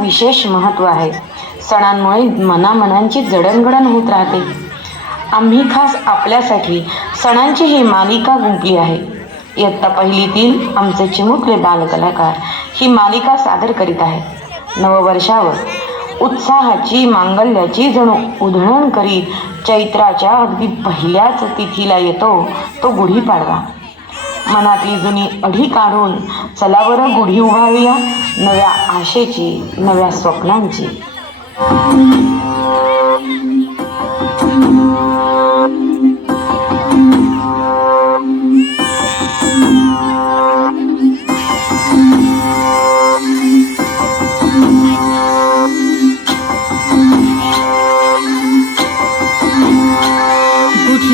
विशेष महत्त्व आहे. सणांमुळे मनामनांची जडणघडण होत राहते. आम्ही खास आपल्यासाठी सणांची ही मालिका गुंपली आहे. इयत्ता पहिलीतील आमचे चिमुकले बालकलाकार ही मालिका सादर करीत आहेत नववर्षावर उत्साहाची मांगल्याची जणू उधळण करीत चैत्राच्या अगदी पहिल्याच तिथीला येतो तो गुढीपाडवा मनातली जुनी अढी काढून चलावर गुढी उभारूया नव्या आशेची नव्या स्वप्नांची.